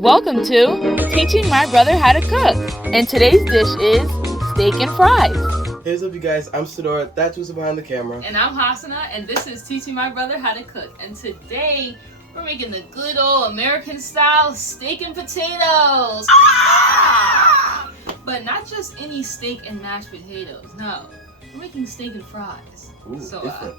Welcome to Teaching My Brother How to Cook, and today's dish is steak and fries. Hey, what's up, you guys? I'm Sidora. That's who's behind the camera. And I'm Haswaa, and this is Teaching My Brother How to Cook. And today, we're making the good old American-style steak and potatoes. Ah! But not just any steak and mashed potatoes. No, we're making steak and fries. Ooh, so different.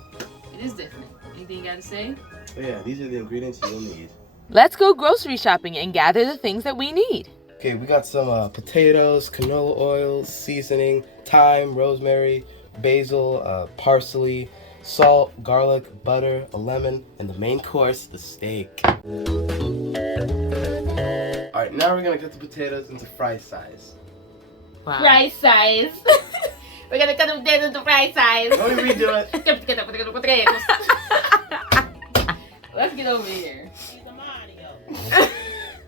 It is different. Anything you got to say? Oh, yeah, these are the ingredients you'll need. Let's go grocery shopping and gather the things that we need. Okay, we got some potatoes, canola oil, seasoning, thyme, rosemary, basil, parsley, salt, garlic, butter, a lemon, and the main course, the steak. Alright, now we're gonna cut the potatoes into fry size. Wow. Fry size. We're gonna cut the potatoes into fry size. Let me redo it. Let's get over here.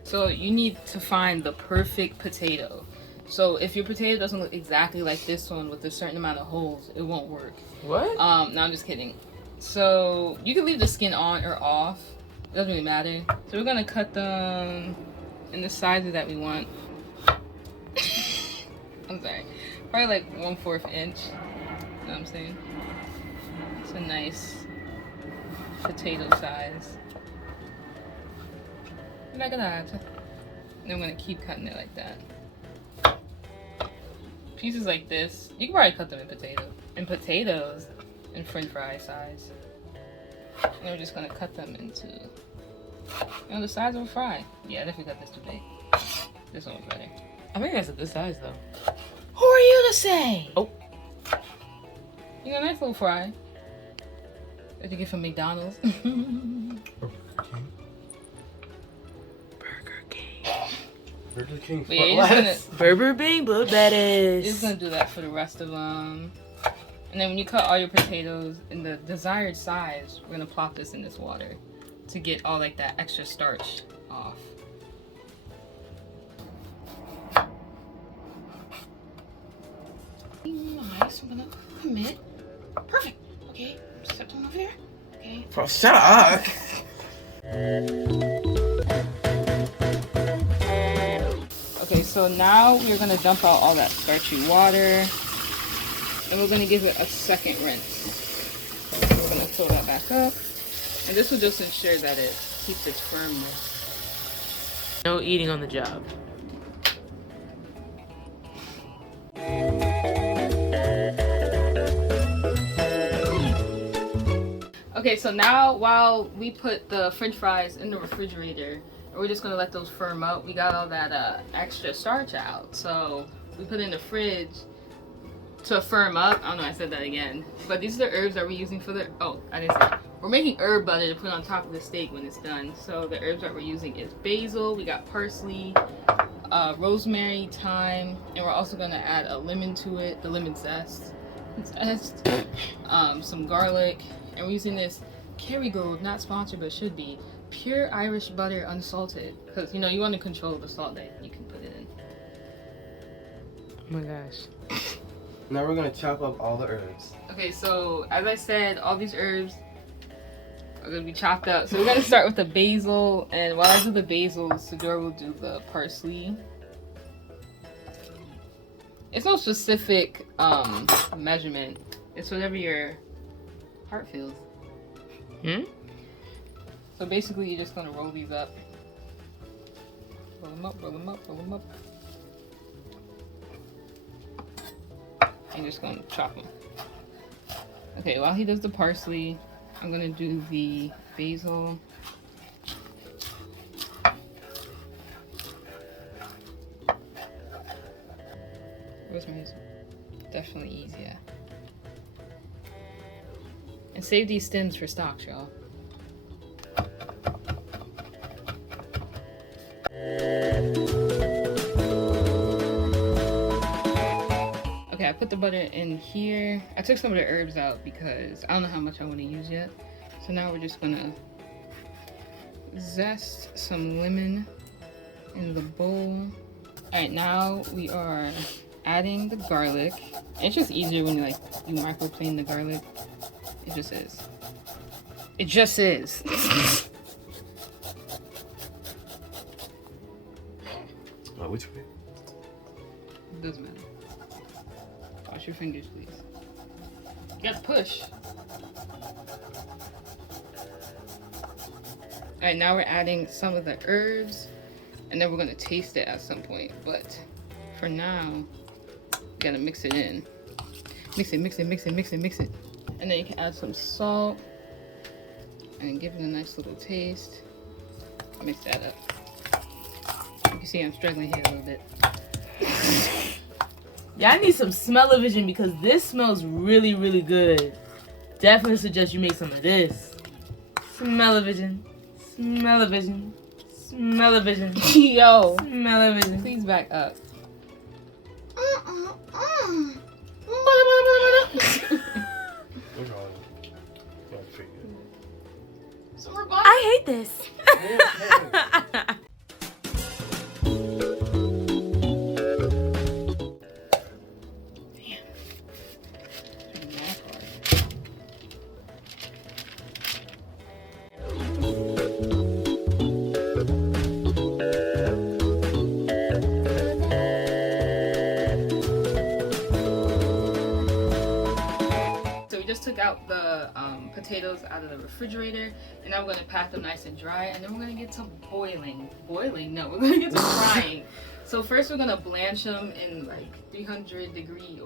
So you need to find the perfect potato. So if your potato doesn't look exactly like this one with a certain amount of holes, it won't work. What? No, I'm just kidding. So you can leave the skin on or off. It doesn't really matter. So we're gonna cut them in the sizes that we want. I'm sorry. Probably like 1/4 inch. You know what I'm saying? It's a nice potato size. Like that. And I'm gonna keep cutting it like that. Pieces like this, you can probably cut them in potatoes in French fry size. And we're just gonna cut them into, the size of a fry. Yeah, I definitely cut this too big. This one was better. I think that's a good size though. Who are you to say? Oh. You got a nice little fry that you get from McDonald's. Burger King. But yeah, you're just gonna Burger Bing, but that You're is. just gonna do that for the rest of them. And then when you cut all your potatoes in the desired size, we're gonna plop this in this water to get all like that extra starch off. Nice, I'm gonna commit. Perfect. Okay, step on over here. Okay. Bro, shut up. Okay, so now we're gonna dump out all that starchy water. And we're gonna give it a second rinse. We're gonna fill that back up. And this will just ensure that it keeps its firmness. No eating on the job. Okay, so now while we put the French fries in the refrigerator, we're just gonna let those firm up. We got all that extra starch out, so we put it in the fridge to firm up. I don't know, I said that again. But these are the herbs that we're using for the, oh, I didn't say it. We're making herb butter to put on top of the steak when it's done. So the herbs that we're using is basil, we got parsley, rosemary, thyme, and we're also gonna add a lemon to it, the lemon zest, some garlic, and we're using this Kerrygold, not sponsored but should be, pure Irish butter unsalted, because you want to control the salt that you can put it in. Oh my gosh. Now we're gonna chop up all the herbs. Okay, so as I said, all these herbs are gonna be chopped up. So we're gonna start with the basil, and while I do the basil, Sidora will do the parsley. It's no specific measurement. It's whatever your heart feels. So basically, you're just gonna roll these up. Roll them up, roll them up, roll them up. I'm just gonna chop them. Okay, while he does the parsley, I'm gonna do the basil. Rosemary's definitely easier. And save these stems for stocks, y'all. Okay, I put the butter in here. I took some of the herbs out because I don't know how much I want to use yet. So now we're just gonna zest some lemon in the bowl. Alright, now we are adding the garlic. It's just easier when you microplane the garlic. It just is. It just is. Oh, which way? Doesn't matter. Wash your fingers, please. You gotta push. Alright, now we're adding some of the herbs, and then we're gonna taste it at some point. But for now, you gotta mix it in. Mix it, mix it, mix it, mix it, mix it. And then you can add some salt and give it a nice little taste. Mix that up. You can see I'm struggling here a little bit. Y'all need some smell-o-vision because this smells really, really good. Definitely suggest you make some of this. Smell-o-vision. Smell-o-vision. Smell-o-vision. Yo, Smell-o-vision. please back up. What's wrong? Gotta figure it I hate this. out. So we just took out the potatoes out of the refrigerator, and now we're gonna pat them nice and dry, and then we're gonna get to boiling. Boiling? No, we're gonna get to frying. So first we're gonna blanch them in like 300 degree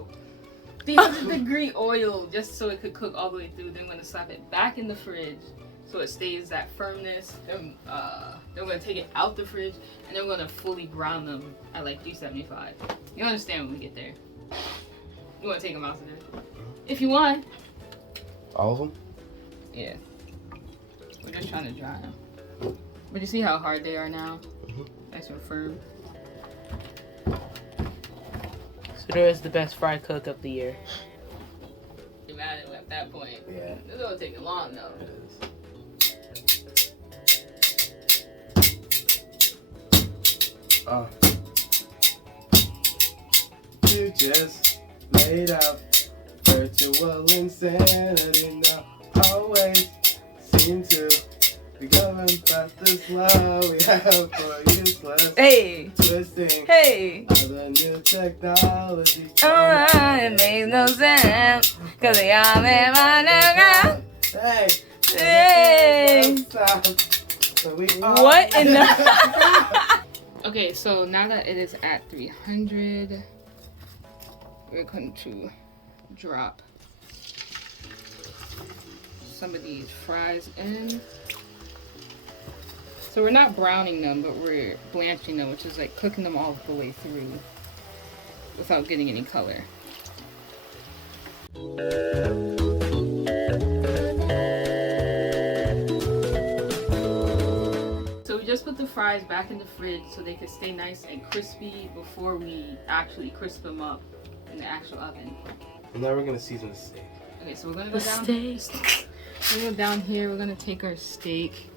oil, just so it could cook all the way through. Then we're gonna slap it back in the fridge so it stays that firmness. Then we're gonna take it out the fridge, and then we're gonna fully brown them at like 375. You understand when we get there? You wanna take them out of there? If you want. All of them? Yeah. We're just trying to dry them. But you see how hard they are now? Nice and firm. Sudora is the best fry cook of the year. You're mad at that point. Yeah. This don't take long though. It is. You just laid out virtual insanity now. Always seem to be going about this love we have for useless. Hey! Twisting Hey! other new technology. It makes no sense. Cause y'all made my Hey! Hey! So we What in the... Okay, so now that it is at 300, we're going to drop some of these fries in. So we're not browning them, but we're blanching them, which is like cooking them all the way through without getting any color. So we just put the fries back in the fridge so they can stay nice and crispy before we actually crisp them up in the actual oven. And now we're gonna season the steak. Okay, so we're gonna go The down. steak. We're gonna go down here. We're gonna take our steak,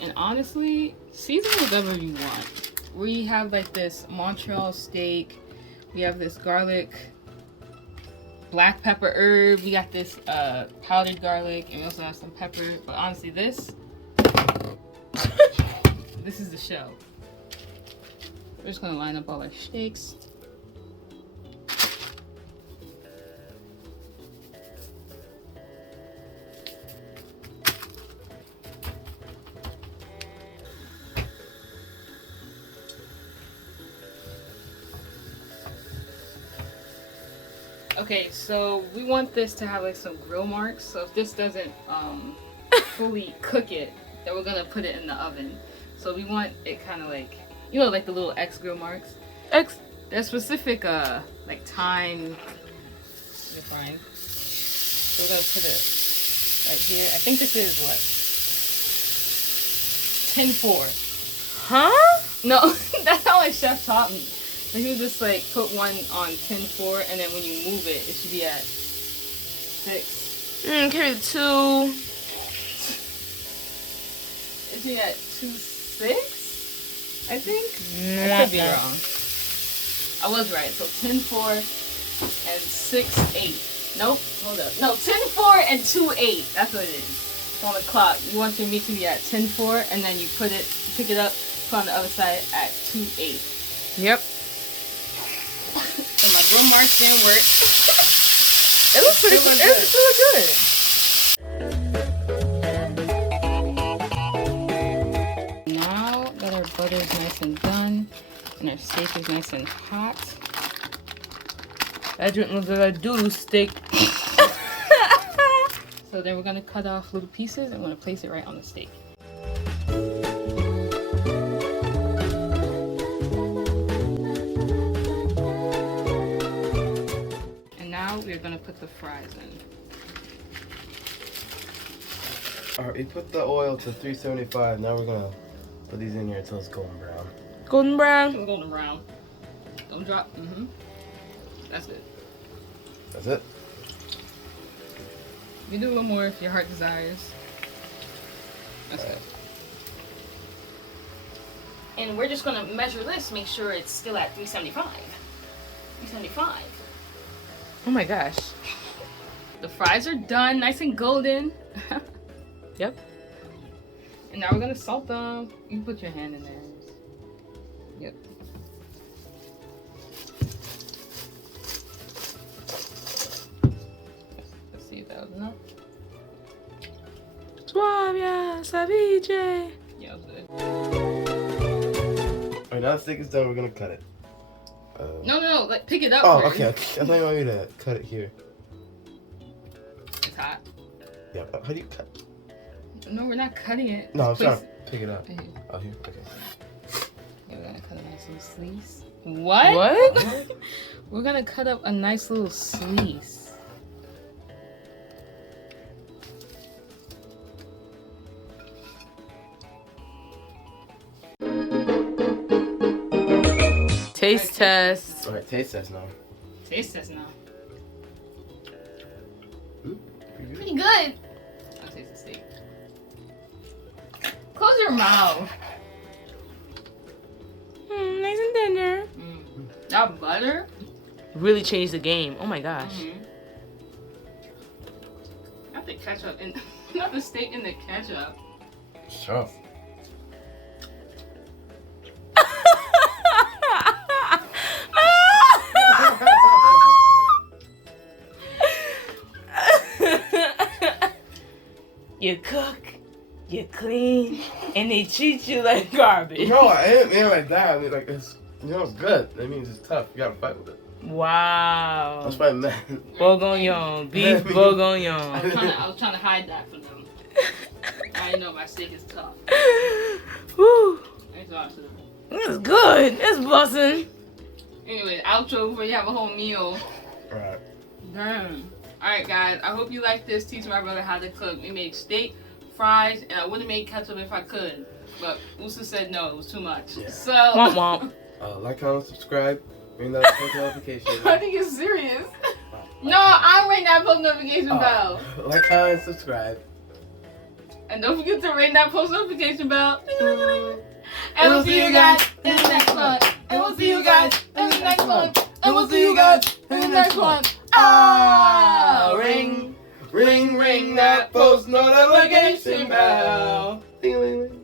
and honestly, season whatever you want. We have like this Montreal steak. We have this garlic, black pepper herb. We got this powdered garlic, and we also have some pepper. But honestly, this is the show. We're just gonna line up all our steaks. Okay, so we want this to have like some grill marks. So if this doesn't fully cook it, then we're gonna put it in the oven. So we want it kind of like, you know, like the little X grill marks. X. There's specific like time frying. So we're gonna put it right here. I think this is what, 10-4. Huh? No, that's how my chef taught me. So he would just like put one on 10-4, and then when you move it, it should be at 6. Carry the 2. It should be at 2-6, I think. I Not could be bad. wrong. I was right. So 10-4 and 6-8. Nope, hold up. No, 10-4 and 2-8. That's what it is. It's on the clock. You want your meat to be at 10-4, and then you pick it up, put on the other side at 2-8. Yep. And my grill marks didn't work. It looks pretty good. It still good. Now that our butter is nice and done and our steak is nice and hot. That drink looks like a doodle steak. So then we're gonna cut off little pieces and we're gonna place it right on the steak. And now we're gonna put the fries in. Alright, we put the oil to 375. Now we're gonna put these in here until it's golden brown. Golden brown. We're going around. Don't drop. That's good. That's it. You do a little more if your heart desires. That's good. And we're just gonna measure this, make sure it's still at 375. 375. Oh my gosh. The fries are done, nice and golden. Yep. And now we're gonna salt them. You can put your hand in there. Yep. Let's see if that was enough. Suavia, ceviche. Yeah, that was good. Alright, now the steak is done. We're gonna cut it. No, like pick it up. Oh, first. okay. I thought you wanted me to cut it here. It's hot. Yeah. How do you cut? No, we're not cutting it. No, I'm Just trying place to pick it up. it here. Oh, here. Okay. Yeah, we're gonna cut a nice little slice. What? What? We're gonna cut up a nice little slice. Taste test. Alright, taste test now. Taste test now. Pretty good. Pretty good. I'll taste the steak. Close your mouth. Nice and tender. That butter. Really changed the game. Oh my gosh. Not the ketchup and not the steak in the ketchup. Sure. You cook, you clean, and they treat you like garbage. No, I didn't mean it like that. I mean, like, it's, it's good. That means it's tough. You gotta fight with it. Wow. That's what I meant. Bourguignon, beef bourguignon. I was trying to hide that from them. I know my steak is tough. Woo. It's awesome. It's good. It's bussin'. Anyway, outro before you have a whole meal. Alright. Damn. Alright guys, I hope you like this. Teach my brother how to cook. We made steak, fries, and I would have made ketchup if I could. But Usa said no, it was too much. Yeah. So Womp womp. Like, comment, subscribe. Ring that post notification. I think it's serious. No, I'm ringing that post notification bell. Like, comment, subscribe. And don't forget to ring that post notification bell. And we'll see you guys in the next one. And we'll see you guys in the next one. And we'll see you guys in the next one. Ring, ring, ring that post notification bell. Ding, ding, ding.